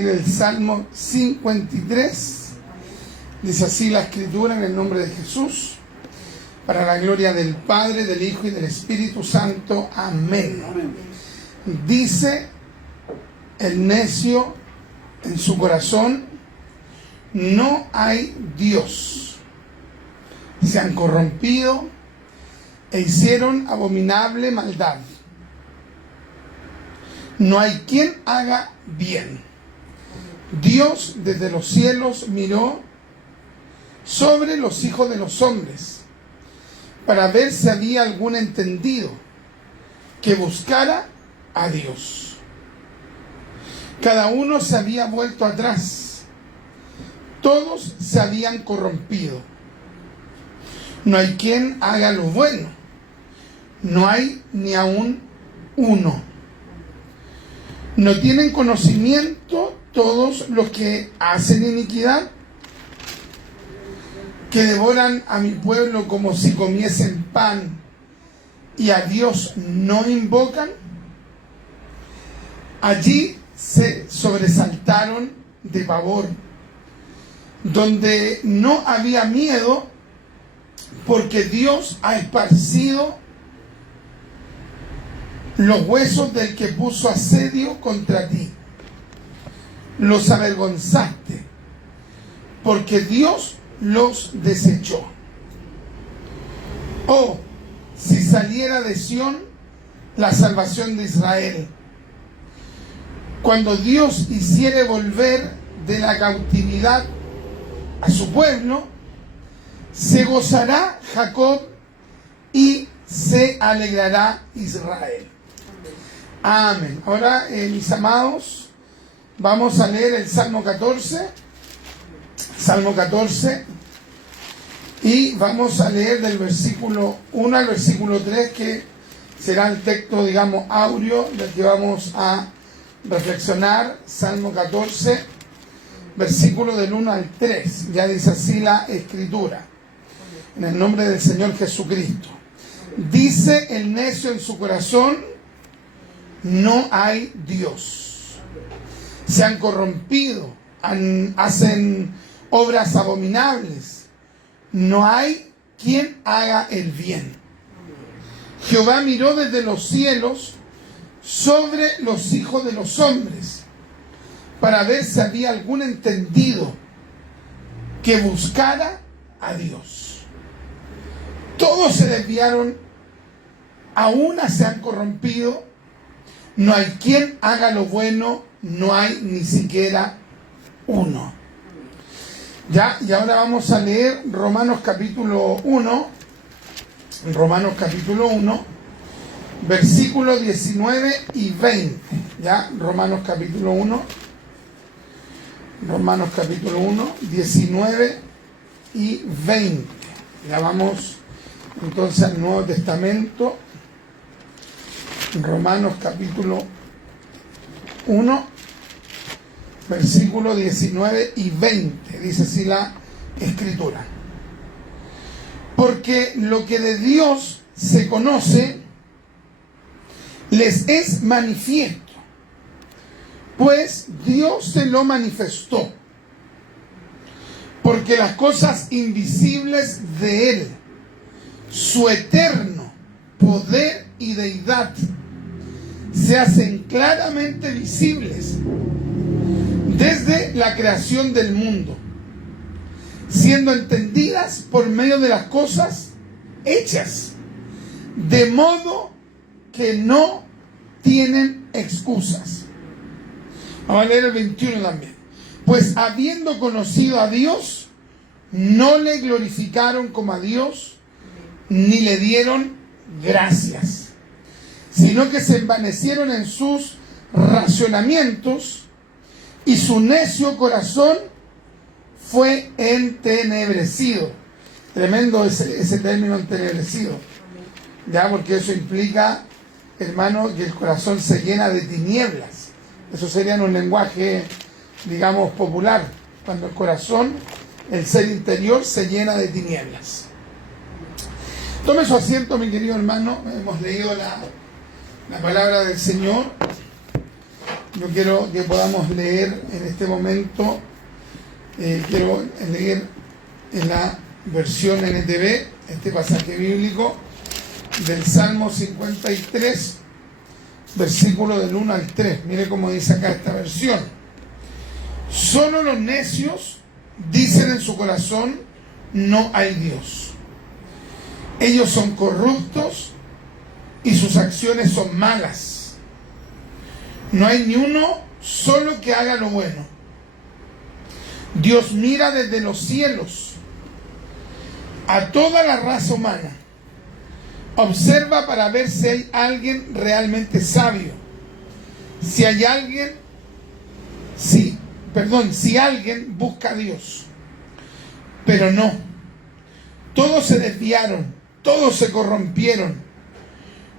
En el Salmo 53, dice así la Escritura en el nombre de Jesús, para la gloria del Padre, del Hijo y del Espíritu Santo. Amén. Dice el necio en su corazón: no hay Dios. Se han corrompido e hicieron abominable maldad. No hay quien haga bien. Dios desde los cielos miró sobre los hijos de los hombres para ver si había algún entendido que buscara a Dios. Cada uno se había vuelto atrás, todos se habían corrompido. No hay quien haga lo bueno, no hay ni aún uno. ¿No tienen conocimiento todos los que hacen iniquidad, que devoran a mi pueblo como si comiesen pan y a Dios no invocan? Allí se sobresaltaron de pavor, donde no había miedo, porque Dios ha esparcido los huesos del que puso asedio contra ti. Los avergonzaste, porque Dios los desechó. Oh, si saliera de Sión la salvación de Israel, cuando Dios hiciere volver de la cautividad a su pueblo, se gozará Jacob y se alegrará Israel. Amén. Ahora, mis amados, vamos a leer el Salmo 14. Salmo 14. Y vamos a leer del versículo 1 al versículo 3, que será el texto, digamos, áureo del que vamos a reflexionar. Salmo 14, versículo del 1 al 3. Ya dice así la Escritura. En el nombre del Señor Jesucristo. Dice el necio en su corazón: no hay Dios. Se han corrompido, hacen obras abominables. No hay quien haga el bien. Jehová miró desde los cielos sobre los hijos de los hombres para ver si había algún entendido que buscara a Dios. Todos se desviaron, a una se han corrompido. No hay quien haga lo bueno, no hay ni siquiera uno. Ya, y ahora vamos a leer Romanos capítulo 1, Romanos capítulo 1, versículos 19 y 20. Ya, Romanos capítulo 1, 19 y 20. Ya vamos entonces al Nuevo Testamento. Romanos capítulo 1, versículos 19 y 20, dice así la Escritura. Porque lo que de Dios se conoce les es manifiesto, pues Dios se lo manifestó, porque las cosas invisibles de Él, su eterno poder y deidad, se hacen claramente visibles desde la creación del mundo, siendo entendidas por medio de las cosas hechas, de modo que no tienen excusas. Vamos a leer el 21 también. Pues habiendo conocido a Dios, no le glorificaron como a Dios, ni le dieron gracias, sino que se envanecieron en sus racionamientos, y su necio corazón fue entenebrecido. Tremendo ese término, entenebrecido, ya, porque eso implica, hermano, que el corazón se llena de tinieblas. Eso sería en un lenguaje, digamos, popular, cuando el corazón, el ser interior, se llena de tinieblas. Tome su asiento, mi querido hermano. Hemos leído la palabra del Señor. yo quiero que podamos leer en este momento, quiero leer en la versión NTV este pasaje bíblico del Salmo 53, versículo del 1 al 3. Mire cómo dice acá esta versión. Solo los necios dicen en su corazón, no hay Dios. Ellos son corruptos y sus acciones son malas. No hay ni uno solo que haga lo bueno. Dios mira desde los cielos a toda la raza humana. Observa para ver si hay alguien realmente sabio. Si hay alguien, si alguien busca a Dios. Pero no. Todos se desviaron, todos se corrompieron.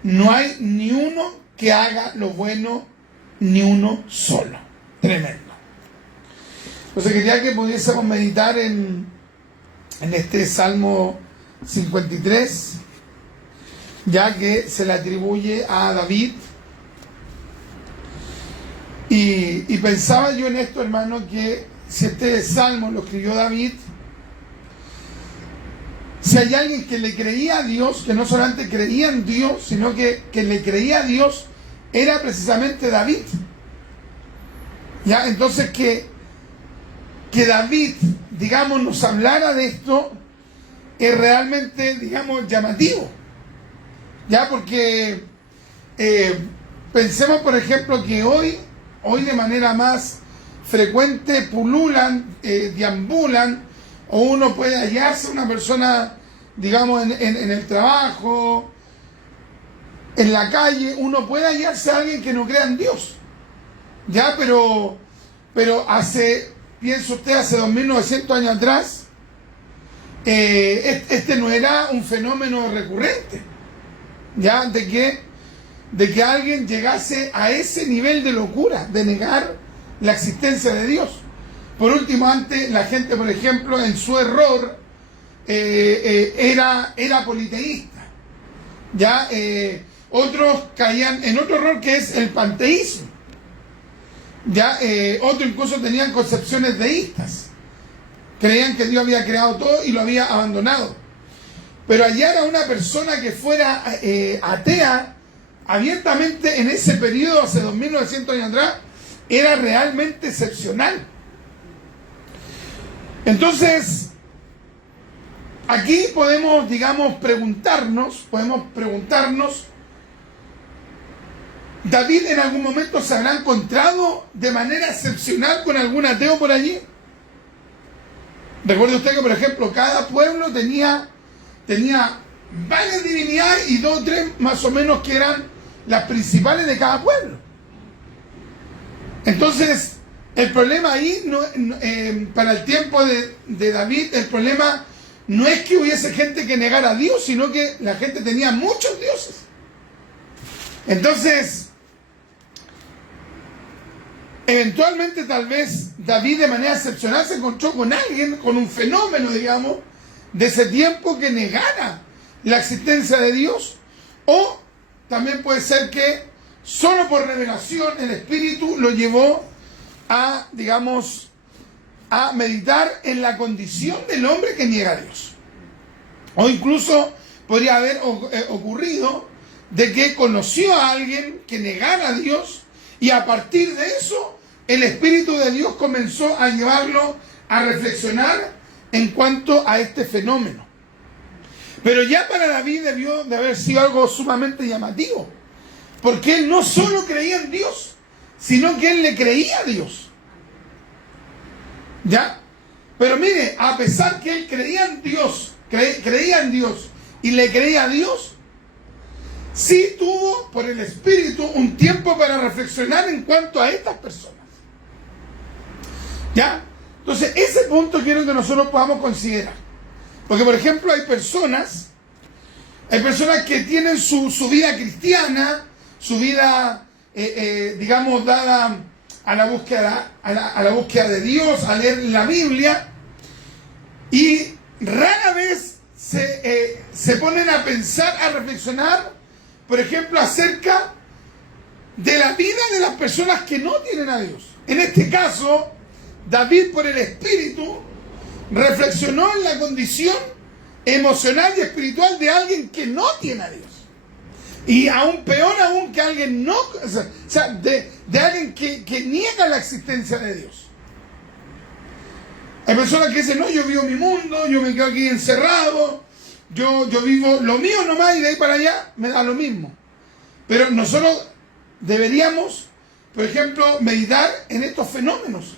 No hay ni uno que haga lo bueno, ni uno solo. Tremendo. Entonces quería que pudiésemos meditar en este Salmo 53, ya que se le atribuye a David. Y pensaba yo en esto, hermano, que si este Salmo lo escribió David, si hay alguien que le creía a Dios, que no solamente creía en Dios, sino que le creía a Dios, era precisamente David. ¿Ya? Entonces que David, digamos, nos hablara de esto, es realmente, digamos, llamativo. ¿Ya? Porque pensemos, por ejemplo, que hoy de manera más frecuente pululan, deambulan, o uno puede hallarse una persona, digamos, en el trabajo, en la calle, uno puede hallarse a alguien que no crea en Dios. Ya, pero piensa usted, hace 2900 años atrás, este no era un fenómeno recurrente. Ya, de que alguien llegase a ese nivel de locura, de negar la existencia de Dios. Por último, antes la gente, por ejemplo, en su error, era politeísta. Ya, otros caían en otro error que es el panteísmo. Ya, otros incluso tenían concepciones deístas. Creían que Dios había creado todo y lo había abandonado. Pero hallar a una persona que fuera atea abiertamente en ese periodo, hace 2900 años atrás, era realmente excepcional. Entonces, aquí podemos, digamos, preguntarnos, ¿David en algún momento se habrá encontrado de manera excepcional con algún ateo por allí? Recuerde usted que, por ejemplo, cada pueblo tenía varias divinidades y 2 o 3 más o menos que eran las principales de cada pueblo. Entonces, el problema ahí, para el tiempo de David, el problema no es que hubiese gente que negara a Dios, sino que la gente tenía muchos dioses. Entonces, eventualmente tal vez David de manera excepcional se encontró con alguien, con un fenómeno, digamos, de ese tiempo que negara la existencia de Dios, o también puede ser que solo por revelación el Espíritu lo llevó a, digamos, a meditar en la condición del hombre que niega a Dios. O incluso podría haber ocurrido de que conoció a alguien que negara a Dios y a partir de eso el Espíritu de Dios comenzó a llevarlo a reflexionar en cuanto a este fenómeno. Pero ya para David debió de haber sido algo sumamente llamativo, porque él no solo creía en Dios, sino que él le creía a Dios. ¿Ya? Pero mire, a pesar que él creía en Dios y le creía a Dios, sí tuvo por el Espíritu un tiempo para reflexionar en cuanto a estas personas. ¿Ya? Entonces, ese punto quiero que nosotros podamos considerar. Porque, por ejemplo, hay personas que tienen su vida cristiana, su vida, digamos, dada a la búsqueda de Dios, a leer la Biblia, y rara vez se ponen a pensar, a reflexionar, por ejemplo, acerca de la vida de las personas que no tienen a Dios. En este caso, David, por el Espíritu, reflexionó en la condición emocional y espiritual de alguien que no tiene a Dios. Y aún peor aún, que alguien no, o sea, de alguien que niega la existencia de Dios. Hay personas que dicen, no, yo vivo mi mundo, yo me quedo aquí encerrado, yo vivo lo mío nomás, y de ahí para allá me da lo mismo. Pero nosotros deberíamos, por ejemplo, meditar en estos fenómenos.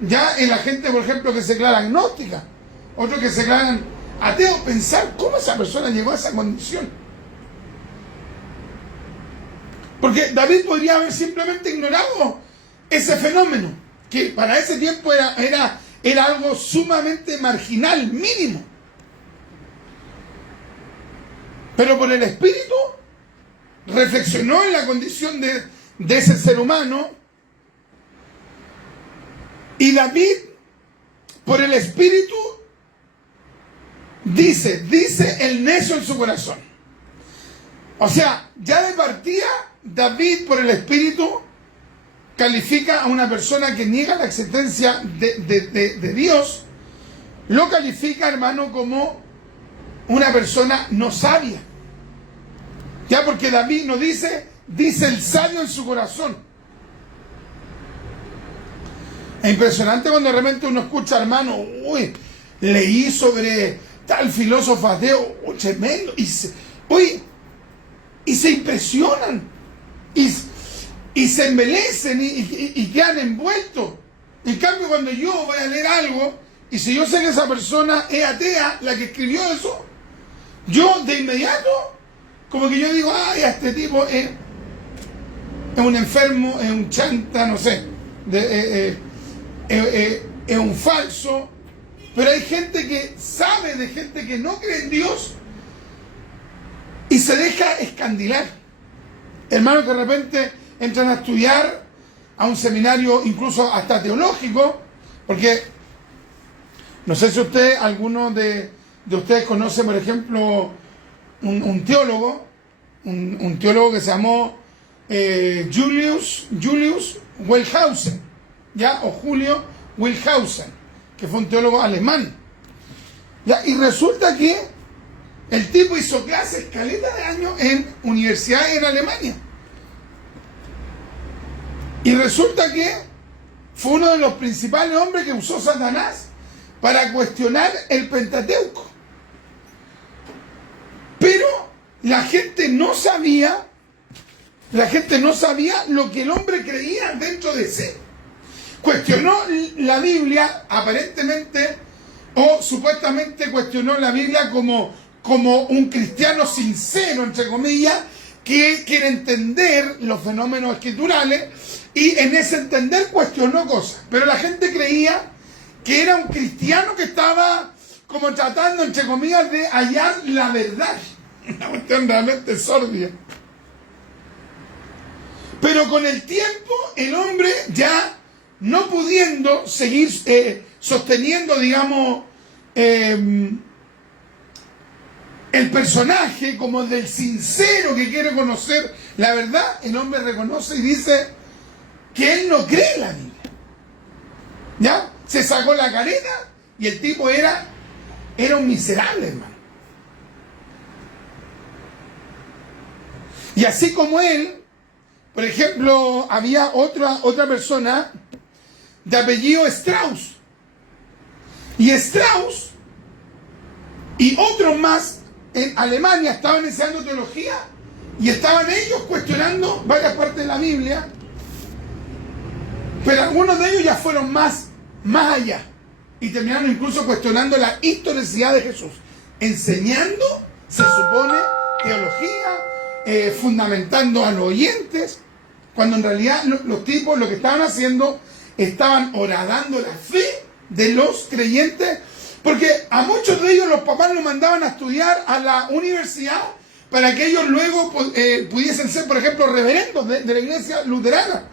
Ya en la gente, por ejemplo, que se declara agnóstica, otros que se declaran ateos, pensar cómo esa persona llegó a esa condición. Porque David podría haber simplemente ignorado ese fenómeno, que para ese tiempo era algo sumamente marginal, mínimo. Pero por el Espíritu reflexionó en la condición de ese ser humano, y David, por el Espíritu, dice el necio en su corazón. O sea, ya de partida, David, por el Espíritu, califica a una persona que niega la existencia de Dios, lo califica, hermano, como una persona no sabia. Ya, porque David no dice el sabio en su corazón. Es impresionante cuando de repente uno escucha, hermano, uy, leí sobre tal filósofo ateo, tremendo, y se impresionan, y se embelecen, y quedan envueltos. En cambio, cuando yo voy a leer algo, y si yo sé que esa persona es atea, la que escribió eso, yo de inmediato, como que yo digo, ay, este tipo es un enfermo, es un chanta, no sé, es un falso. Pero hay gente que sabe de gente que no cree en Dios y se deja escandilar. Hermanos que de repente entran a estudiar a un seminario, incluso hasta teológico, porque no sé si alguno de ustedes conoce, por ejemplo, un teólogo que se llamó Julius Wellhausen, ¿ya? O Julio Wellhausen, que fue un teólogo alemán. ¿Ya? Y resulta que el tipo hizo clases caleta de años en universidades en Alemania. Y resulta que fue uno de los principales hombres que usó Satanás para cuestionar el Pentateuco. Pero la gente no sabía lo que el hombre creía dentro de sí. Cuestionó la Biblia, aparentemente, o supuestamente cuestionó la Biblia como un cristiano sincero, entre comillas, que quiere entender los fenómenos escriturales, y en ese entender cuestionó cosas. Pero la gente creía que era un cristiano que estaba como tratando, entre comillas, de hallar la verdad. Una cuestión realmente sórdida. Pero con el tiempo, el hombre ya no pudiendo seguir sosteniendo, digamos, el personaje como del sincero que quiere conocer la verdad, el hombre reconoce y dice que él no cree en la Biblia. ¿Ya? Se sacó la careta y el tipo era un miserable, hermano. Y así como él, por ejemplo, había otra persona de apellido Strauss. Y Strauss y otros más en Alemania estaban enseñando teología, y estaban ellos cuestionando varias partes de la Biblia, pero algunos de ellos ya fueron más allá y terminaron incluso cuestionando la historicidad de Jesús, enseñando, se supone, teología, fundamentando a los oyentes, cuando en realidad los tipos lo que estaban haciendo, estaban horadando la fe de los creyentes, porque a muchos de ellos los papás los mandaban a estudiar a la universidad para que ellos luego pudiesen ser, por ejemplo, reverendos de la iglesia luterana.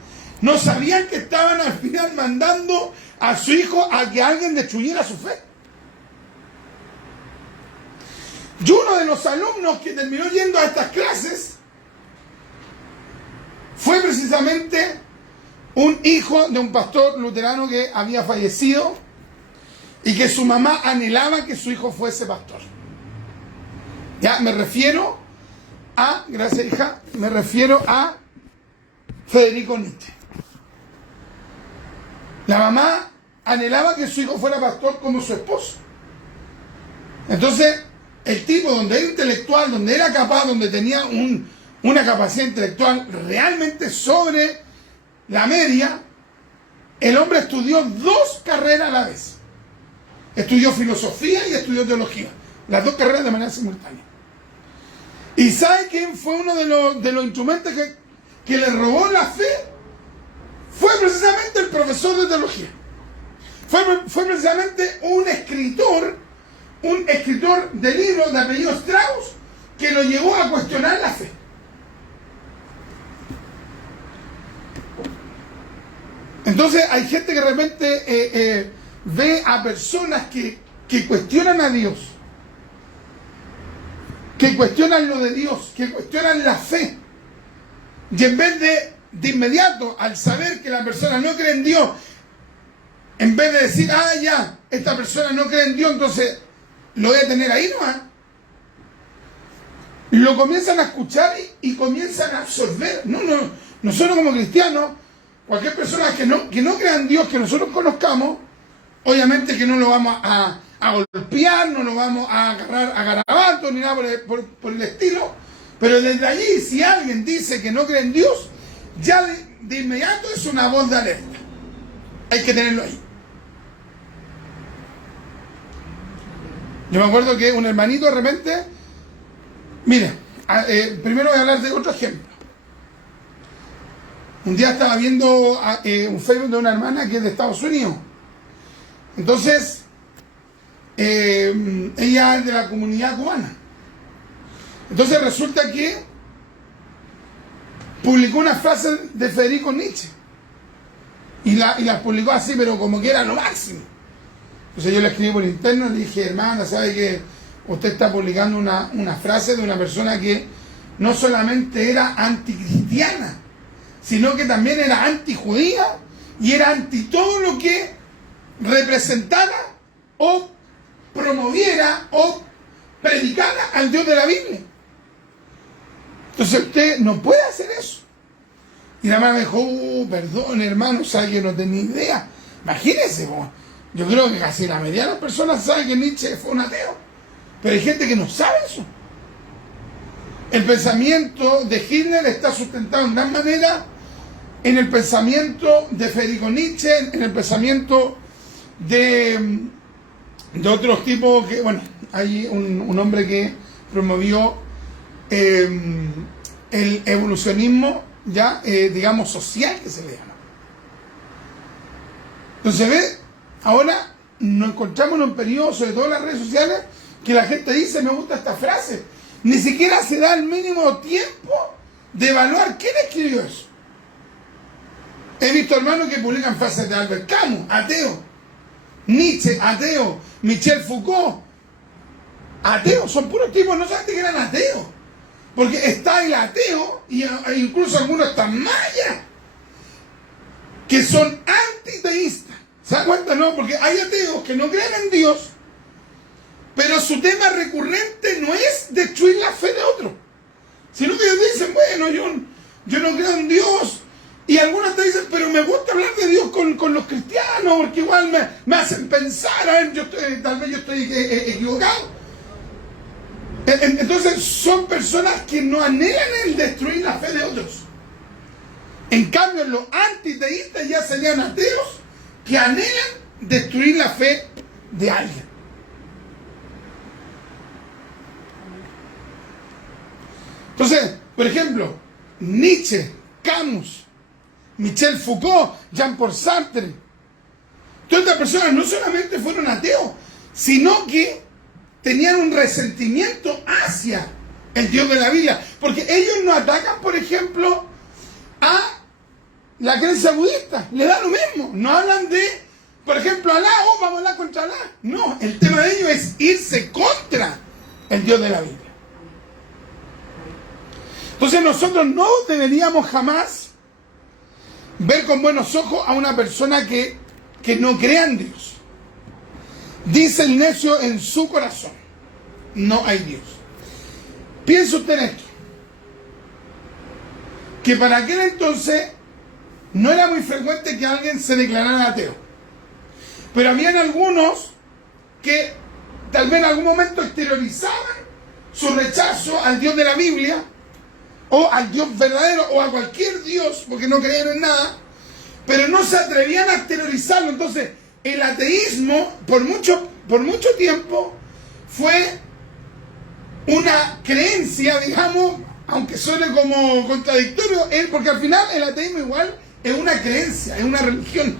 No sabían que estaban al final mandando a su hijo a que alguien destruyera su fe. Y uno de los alumnos que terminó yendo a estas clases fue precisamente un hijo de un pastor luterano que había fallecido y que su mamá anhelaba que su hijo fuese pastor. Ya, me refiero a, gracias hija, me refiero a Federico Nietzsche. La mamá anhelaba que su hijo fuera pastor como su esposo. Entonces, el tipo, donde era intelectual, donde era capaz, donde tenía una capacidad intelectual realmente sobre la media, el hombre estudió 2 carreras a la vez. Estudió filosofía y estudió teología. Las 2 carreras de manera simultánea. ¿Y sabe quién fue uno de los instrumentos que le robó la fe? Fue precisamente el profesor de teología. Fue precisamente un escritor de libros de apellido Strauss que lo llevó a cuestionar la fe. Entonces hay gente que de repente ve a personas que cuestionan a Dios, que cuestionan lo de Dios, que cuestionan la fe, y en vez de inmediato, al saber que la persona no cree en Dios, en vez de decir, ya, esta persona no cree en Dios, entonces lo voy a tener ahí nomás, lo comienzan a escuchar y comienzan a absorber. Nosotros como cristianos, cualquier persona que no crea en Dios, que nosotros conozcamos, obviamente que no lo vamos a golpear, no lo vamos a agarrar a garabatos ni nada por el estilo, pero desde allí, si alguien dice que no cree en Dios, ya de inmediato es una voz de alerta. Hay que tenerlo ahí. Yo me acuerdo que un hermanito de repente, mire, primero voy a hablar de otro ejemplo. Un día estaba viendo un Facebook de una hermana que es de Estados Unidos. Entonces, ella es de la comunidad cubana. Entonces resulta que publicó una frase de Federico Nietzsche. Y las publicó así, pero como que era lo máximo. Entonces yo le escribí por interno y le dije, hermana, ¿sabe que usted está publicando una frase de una persona que no solamente era anticristiana, sino que también era antijudía y era anti todo lo que representara o promoviera o predicara al Dios de la Biblia? Entonces usted no puede hacer eso. Y la hermana me dijo, perdón hermano, sabe que no tenía idea. Imagínese, yo creo que casi la mayoría de las personas saben que Nietzsche fue un ateo, pero hay gente que no sabe eso. El pensamiento de Hitler está sustentado en gran manera en el pensamiento de Federico Nietzsche, en el pensamiento de otros tipos que, bueno, hay un hombre que promovió el evolucionismo, ya, digamos, social, que se le llama. Entonces, ¿ve? Ahora nos encontramos en un periodo, sobre todo en las redes sociales, que la gente dice, me gusta esta frase. Ni siquiera se da el mínimo tiempo de evaluar quién escribió eso. He visto hermanos que publican frases de Albert Camus, ateo. Nietzsche, ateo. Michel Foucault, ateo. Son puros tipos, no saben que eran ateos. Porque está el ateo, e incluso algunos están mayas, que son antiteístas. ¿Se dan cuenta? No, porque hay ateos que no creen en Dios, pero su tema recurrente no es destruir la fe de otro, sino que ellos dicen, bueno, yo no creo en Dios. Y algunos te dicen, pero me gusta hablar de Dios con los cristianos, porque igual me hacen pensar, a ver, tal vez yo estoy equivocado. Entonces son personas que no anhelan el destruir la fe de otros. En cambio, los antiteístas ya serían ateos que anhelan destruir la fe de alguien. Entonces, por ejemplo, Nietzsche, Camus, Michel Foucault, Jean-Paul Sartre, todas estas personas no solamente fueron ateos, sino que tenían un resentimiento hacia el Dios de la Biblia, porque ellos no atacan, por ejemplo, a la creencia budista, le da lo mismo, no hablan de, por ejemplo, Alá, vamos a hablar contra Alá. No, el tema de ellos es irse contra el Dios de la Biblia. Entonces nosotros no deberíamos jamás ver con buenos ojos a una persona que no crea en Dios. Dice el necio en su corazón, no hay Dios. Piensa usted en esto, que para aquel entonces no era muy frecuente que alguien se declarara ateo, pero habían algunos que tal vez en algún momento exteriorizaban su rechazo al Dios de la Biblia, o al Dios verdadero, o a cualquier Dios, porque no creían en nada, pero no se atrevían a exteriorizarlo. Entonces, el ateísmo, por mucho tiempo, fue una creencia, digamos, aunque suene como contradictorio, porque al final el ateísmo igual es una creencia, es una religión.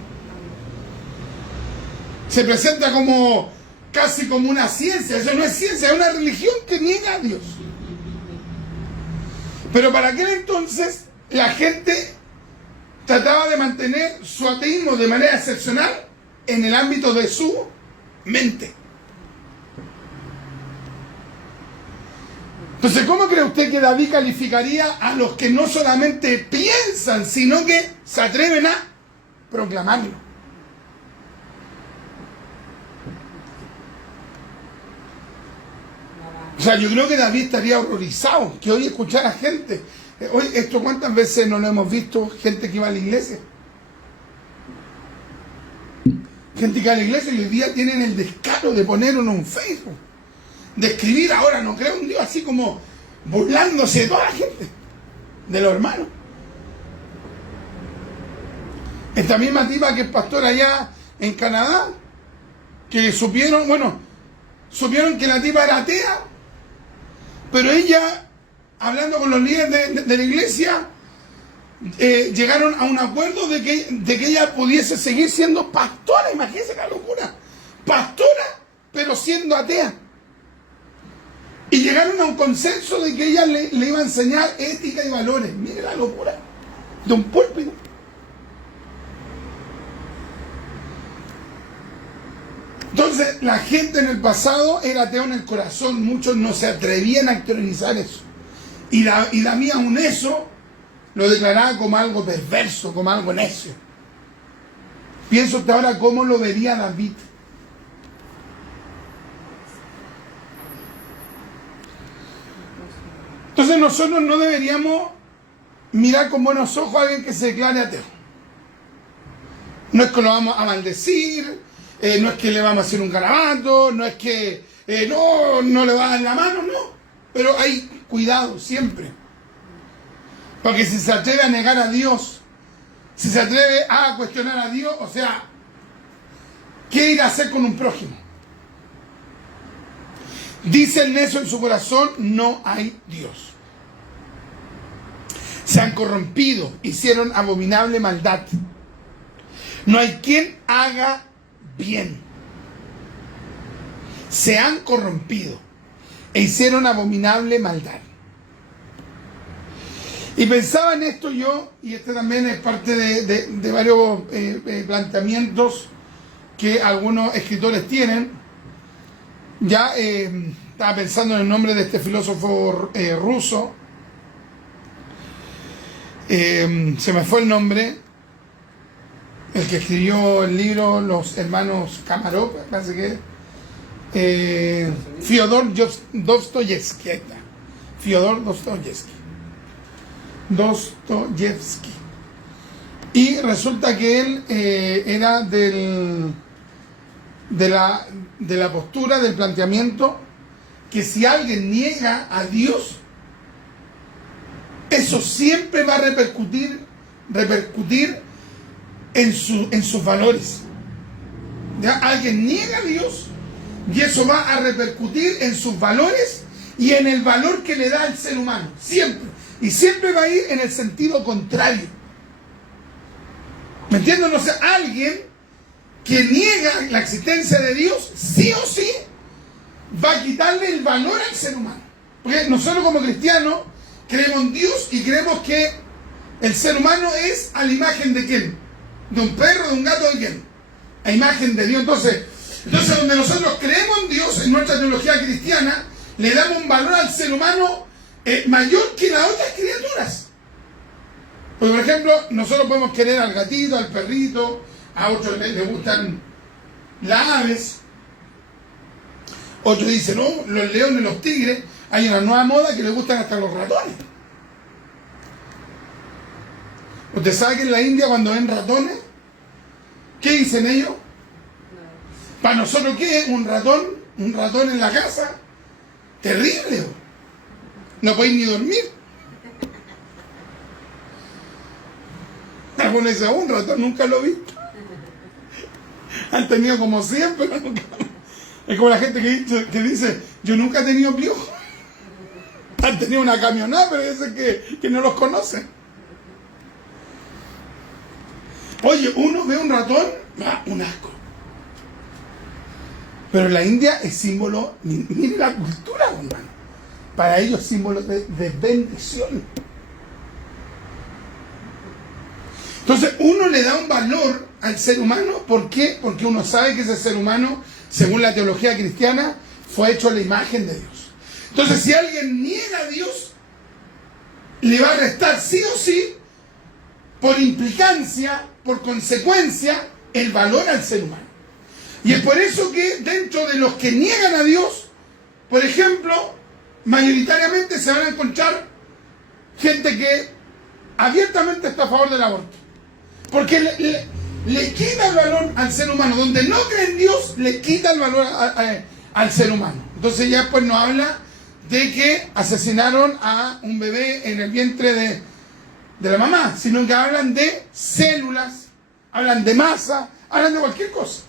Se presenta como casi como una ciencia. Eso no es ciencia, es una religión que niega a Dios. Pero para aquel entonces la gente trataba de mantener su ateísmo de manera excepcional en el ámbito de su mente. Entonces, ¿cómo cree usted que David calificaría a los que no solamente piensan, sino que se atreven a proclamarlo? O sea, yo creo que David estaría horrorizado que hoy escuchara gente. Hoy, esto cuántas veces no lo hemos visto, gente que va a la iglesia. Gente que va a la iglesia y hoy día tienen el descaro de ponerlo en un Facebook. De escribir ahora, no creo un Dios, así como burlándose de toda la gente, de los hermanos. Esta misma tipa que es pastora allá en Canadá, que supieron que la tipa era atea, pero ella, hablando con los líderes de la iglesia, llegaron a un acuerdo de que ella pudiese seguir siendo pastora. Imagínense la locura, pastora, pero siendo atea. Y llegaron a un consenso de que ella le iba a enseñar ética y valores. Mire la locura de un púlpito. Entonces, la gente en el pasado era atea en el corazón. Muchos no se atrevían a exteriorizar eso. Y David aún eso lo declaraba como algo perverso, como algo necio. Pienso usted ahora cómo lo vería David. Entonces nosotros no deberíamos mirar con buenos ojos a alguien que se declare ateo. No es que lo vamos a maldecir, no es que le vamos a hacer un garabato, no es que no le va a dar la mano, no. Pero hay cuidado siempre. Porque si se atreve a negar a Dios, si se atreve a cuestionar a Dios, o sea, ¿qué ir a hacer con un prójimo? Dice el necio en su corazón, no hay Dios. Se han corrompido, hicieron abominable maldad. No hay quien haga bien. Se han corrompido e hicieron abominable maldad. Y pensaba en esto yo, y este también es parte de varios planteamientos que algunos escritores tienen. Ya estaba pensando en el nombre de este filósofo ruso. Se me fue el nombre. El que escribió el libro Los hermanos Kamarov, parece que Fyodor Dostoyevsky. Ahí está. Fyodor Dostoyevsky. Y resulta que él era de la postura, del planteamiento, que si alguien niega a Dios, eso siempre va a repercutir en sus valores. ¿Ya? Alguien niega a Dios y eso va a repercutir en sus valores y en el valor que le da al ser humano. Siempre. Y siempre va a ir en el sentido contrario. ¿Me entienden? O sea, alguien que niega la existencia de Dios, sí o sí, va a quitarle el valor al ser humano. Porque nosotros como cristianos creemos en Dios y creemos que el ser humano es a la imagen de ¿quién? De un perro, de un gato, ¿de quién? A imagen de Dios. Entonces donde nosotros creemos en Dios, en nuestra teología cristiana, le damos un valor al ser humano mayor que las otras criaturas. Porque, por ejemplo, nosotros podemos querer al gatito, al perrito, a otros les gustan las aves, otros dicen, no, los leones, los tigres. Hay una nueva moda que les gustan hasta los ratones. ¿Usted sabe que en la India cuando ven ratones, qué dicen ellos? Para nosotros, ¿qué es un ratón? Un ratón en la casa. Terrible. No podéis ni dormir. Algunos dicen, un ratón nunca lo he visto. Han tenido como 100, pero nunca. Es como la gente que dice, yo nunca he tenido piojos. Han tenido una camionada, pero dicen que no los conocen. Oye, uno ve un ratón, un asco. Pero en la India es símbolo, mire la cultura, hermano. Para ellos es símbolo de bendición. Entonces uno le da un valor al ser humano. ¿Por qué? Porque uno sabe que ese ser humano, según la teología cristiana, fue hecho a la imagen de Dios. Entonces si alguien niega a Dios, le va a restar sí o sí, por implicancia, por consecuencia, el valor al ser humano. Y es por eso que dentro de los que niegan a Dios, por ejemplo, mayoritariamente se van a encontrar gente que abiertamente está a favor del aborto. Porque le quita el valor al ser humano. Donde no cree en Dios, le quita el valor al ser humano. Entonces ya después nos habla de que asesinaron a un bebé en el vientre de la mamá, sino que hablan de células, hablan de masa, hablan de cualquier cosa.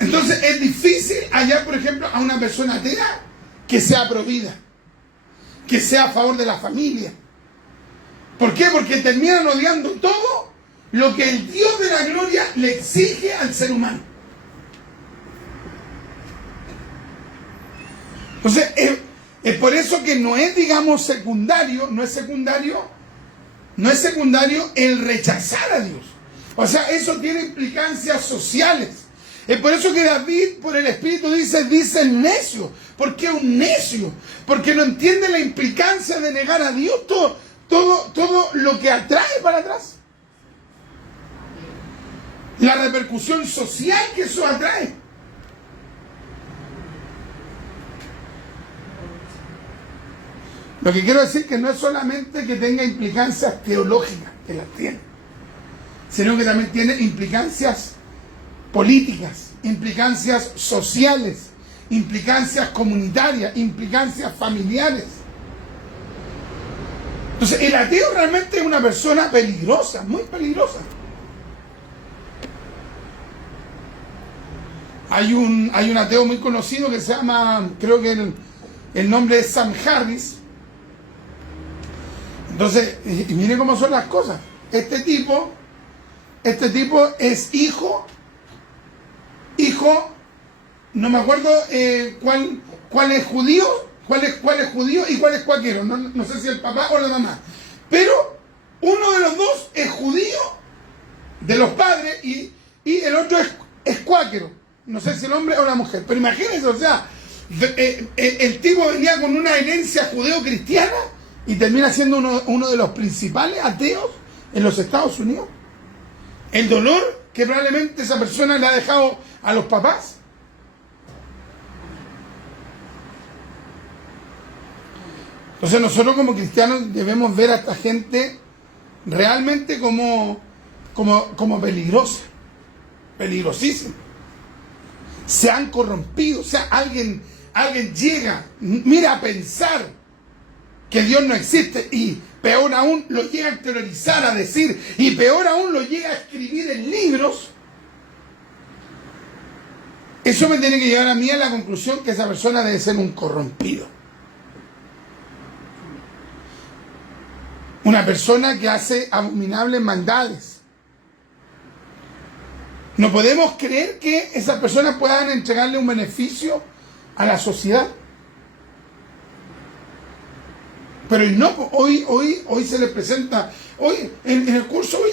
Entonces es difícil hallar, por ejemplo, a una persona atea que sea provida, que sea a favor de la familia. ¿Por qué? Porque terminan odiando todo lo que el Dios de la gloria le exige al ser humano. Entonces es por eso que no es, digamos, secundario el rechazar a Dios. O sea, eso tiene implicancias sociales. Es por eso que David, por el Espíritu, dice necio. ¿Por qué un necio? Porque no entiende la implicancia de negar a Dios, todo lo que atrae para atrás. La repercusión social que eso atrae. Lo que quiero decir que no es solamente que tenga implicancias teológicas, que las tiene, sino que también tiene implicancias políticas, implicancias sociales, implicancias comunitarias, implicancias familiares. Entonces, el ateo realmente es una persona peligrosa, muy peligrosa. Hay un ateo muy conocido que se llama, creo que el nombre es Sam Harris. Entonces, y miren cómo son las cosas. Este tipo es hijo, no me acuerdo cuál es judío, cuál es judío y cuál es cuáquero. No sé si el papá o la mamá. Pero uno de los dos es judío de los padres y el otro es cuáquero. No sé si el hombre o la mujer. Pero imagínense, o sea, el tipo venía con una herencia judeo-cristiana y termina siendo uno de los principales ateos en los Estados Unidos. El dolor que probablemente esa persona le ha dejado a los papás. Entonces nosotros como cristianos debemos ver a esta gente realmente como peligrosa, peligrosísima. Se han corrompido, o sea, alguien llega, mira, a pensar que Dios no existe y peor aún lo llega a exteriorizar, a decir, y peor aún lo llega a escribir en libros. Eso me tiene que llevar a mí a la conclusión que esa persona debe ser un corrompido. Una persona que hace abominables maldades. No podemos creer que esas personas puedan entregarle un beneficio a la sociedad. Pero no, hoy se les presenta, hoy en el curso, hoy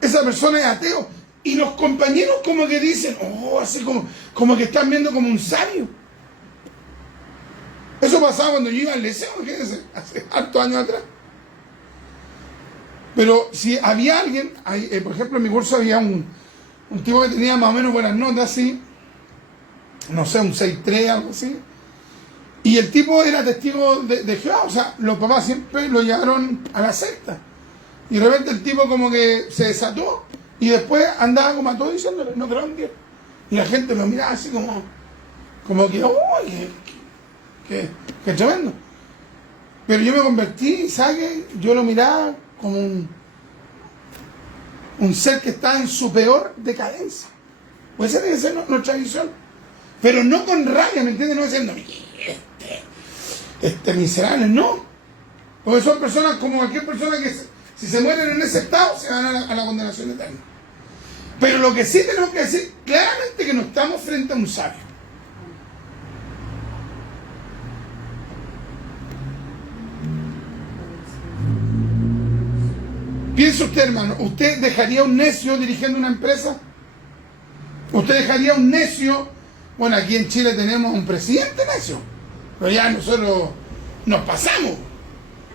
esa persona es ateo. Y los compañeros como que dicen, así como que están viendo como un sabio. Eso pasaba cuando yo iba al liceo, imagínense, hace hartos años atrás. Pero si había alguien, por ejemplo, en mi curso había un tipo que tenía más o menos buenas notas, así, no sé, un 6.3, algo así. Y el tipo era testigo de Jehová, o sea, los papás siempre lo llevaron a la secta. Y de repente el tipo como que se desató y después andaba como a todos diciéndole, no creo en Dios. Y la gente lo miraba así como que, ¡uy! ¡Qué tremendo! Pero yo me convertí, ¿sabes qué? Yo lo miraba como un ser que está en su peor decadencia. Puede ser que sea nuestra visión. Pero no con rabia, ¿me entiendes? No diciendo, miserable, no. Porque son personas como cualquier persona que si se mueren en ese estado se van a la condenación eterna. Pero lo que sí tenemos que decir claramente que no estamos frente a un sabio. Piensa usted, hermano, ¿usted dejaría un necio dirigiendo una empresa? ¿Usted dejaría un necio? Bueno, aquí en Chile tenemos un presidente necio, pero ya nosotros nos pasamos.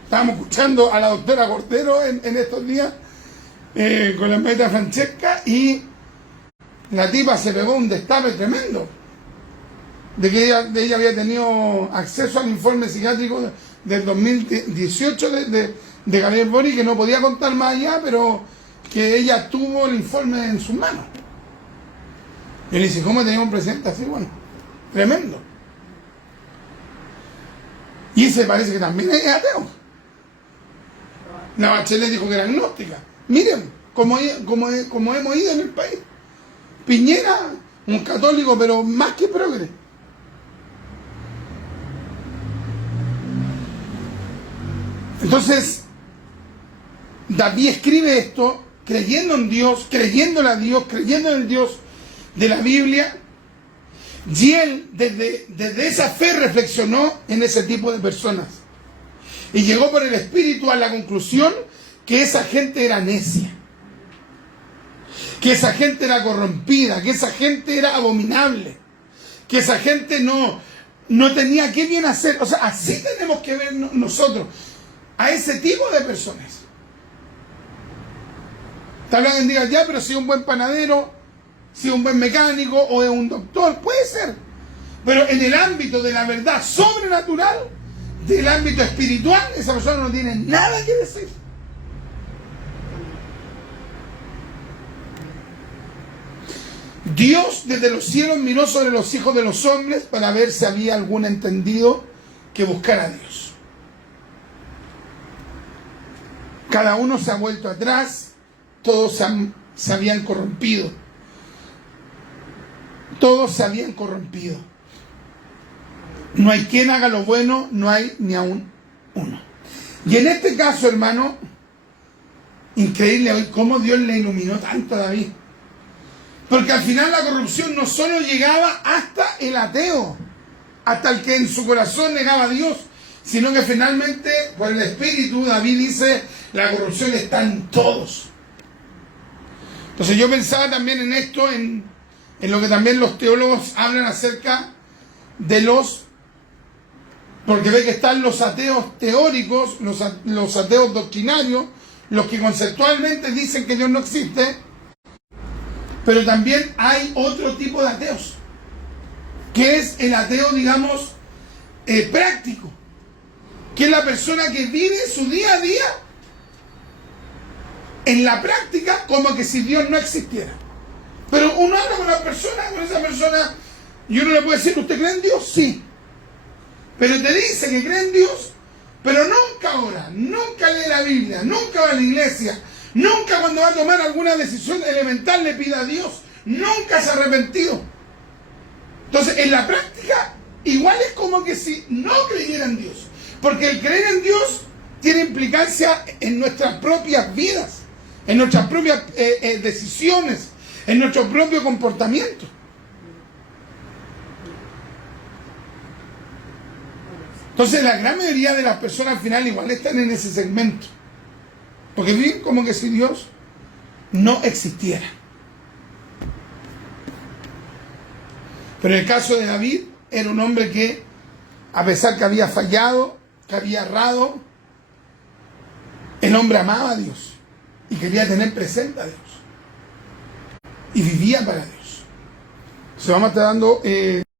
Estábamos escuchando a la doctora Cordero en estos días con la maestra Francesca y la tipa se pegó un destape tremendo de que ella había tenido acceso al informe psiquiátrico del 2018 de Gabriel Boric, que no podía contar más allá, pero que ella tuvo el informe en sus manos. Yo le dije, ¿cómo tenemos un presidente así? Bueno, tremendo. Y ese parece que también es ateo. La Bachelet dijo que era agnóstica. Miren cómo hemos ido en el país. Piñera, un católico, pero más que progre. Entonces, David escribe esto creyendo en Dios, creyéndole a Dios, creyendo en el Dios de la Biblia. Y él desde esa fe reflexionó en ese tipo de personas. Y llegó por el Espíritu a la conclusión que esa gente era necia, que esa gente era corrompida, que esa gente era abominable, que esa gente no tenía qué bien hacer. O sea, así tenemos que ver nosotros a ese tipo de personas. Tal vez digan, ya, pero si es un buen panadero, si es un buen mecánico o es un doctor, puede ser. Pero en el ámbito de la verdad sobrenatural, del ámbito espiritual, esa persona no tiene nada que decir. Dios desde los cielos miró sobre los hijos de los hombres para ver si había algún entendido que buscara a Dios. Cada uno se ha vuelto atrás, todos se habían corrompido. Todos se habían corrompido. No hay quien haga lo bueno, no hay ni aún uno. Y en este caso, hermano, increíble hoy cómo Dios le iluminó tanto a David. Porque al final la corrupción no solo llegaba hasta el ateo, hasta el que en su corazón negaba a Dios, sino que finalmente, por el Espíritu, David dice, la corrupción está en todos. Entonces yo pensaba también en esto, en lo que también los teólogos hablan acerca de porque ve que están los ateos teóricos, los ateos doctrinarios, los que conceptualmente dicen que Dios no existe, pero también hay otro tipo de ateos, que es el ateo, digamos, práctico, que es la persona que vive su día a día en la práctica como que si Dios no existiera. Pero uno habla con esa persona, y uno le puede decir, ¿usted cree en Dios? Sí. Pero te dice que cree en Dios, pero nunca ora, nunca lee la Biblia, nunca va a la iglesia, nunca cuando va a tomar alguna decisión elemental le pide a Dios, nunca se ha arrepentido. Entonces, en la práctica, igual es como que si no creyera en Dios. Porque el creer en Dios tiene implicancia en nuestras propias vidas, en nuestras propias decisiones, en nuestro propio comportamiento. Entonces la gran mayoría de las personas al final igual están en ese segmento, porque viven como que si Dios no existiera. Pero en el caso de David, era un hombre que A pesar que había fallado, que había errado, el hombre amaba a Dios y quería tener presente a Dios. Y vivía para Dios. Se vamos a estar dando